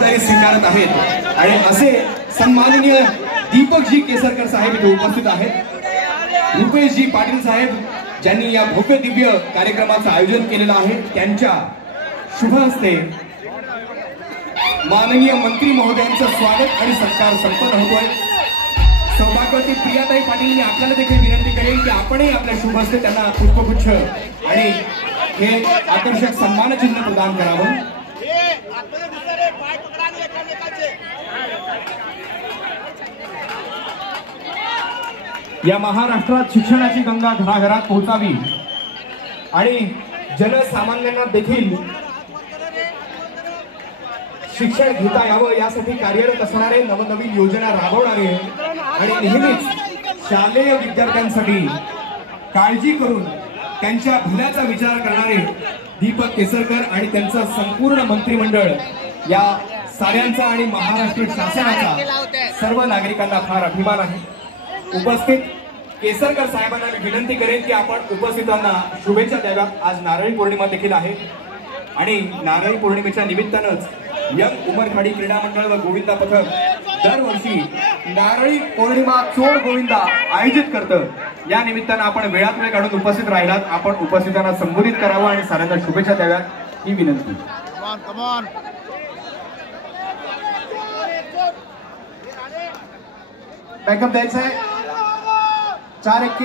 जबाबदारी स्वीकारत आहेत आणि असे सन्माननीय दीपकजी केसरकर साहेब इथे उपस्थित आहेत। रुपेशजी पाटील साहेब ज्यांनी या भव्य दिव्य कार्यक्रमाचं आयोजन केलेलं आहे त्यांच्या शुभ हस्ते माननीय मंत्री महोदयांचं स्वागत आणि सत्कार संपन्न होतोय। सौभाग्यवती प्रियाताई पाटील मी आपल्याला देखील विनंती करेन की आपणही आपल्या शुभ हस्ते त्यांना पुष्पगुच्छ आणि हे आकर्षक सन्मान चिन्ह प्रदान करावं। या महाराष्ट्रात शिक्षणाची गंगा घराघरात पोहोचावी आणि जनसामान्यांना देखील शिक्षण घेता यावं यासाठी कार्यरत असणारे नवनवीन योजना राबवणारे आणि नेहमीच शालेय विद्यार्थ्यांसाठी काळजी करून त्यांच्या भल्याचा विचार करणारे दीपक केसरकर आणि त्यांचं संपूर्ण मंत्रिमंडळ या साऱ्यांचा आणि महाराष्ट्र शासनाचा सर्व नागरिकांना फार अभिमान आहे। उपस्थित केसरकर साहेबांना मी विनंती करेन की आपण उपस्थितांना शुभेच्छा द्याव्यात। आज नारळी पौर्णिमा देखील आहे आणि नारळी पौर्णिमेच्या निमित्तानंच यंग उमरखाडी क्रीडा मंडळ व गोविंदा पथक दरवर्षी नारळी पौर्णिमा चोर गोविंदा आयोजित करतं। या निमित्तानं आपण वेळात वेळ काढून उपस्थित राहिलात, आपण उपस्थितांना संबोधित करावं आणि साऱ्यांना शुभेच्छा द्याव्यात ही विनंती। बॅकअप द्यायचा आहे 4 1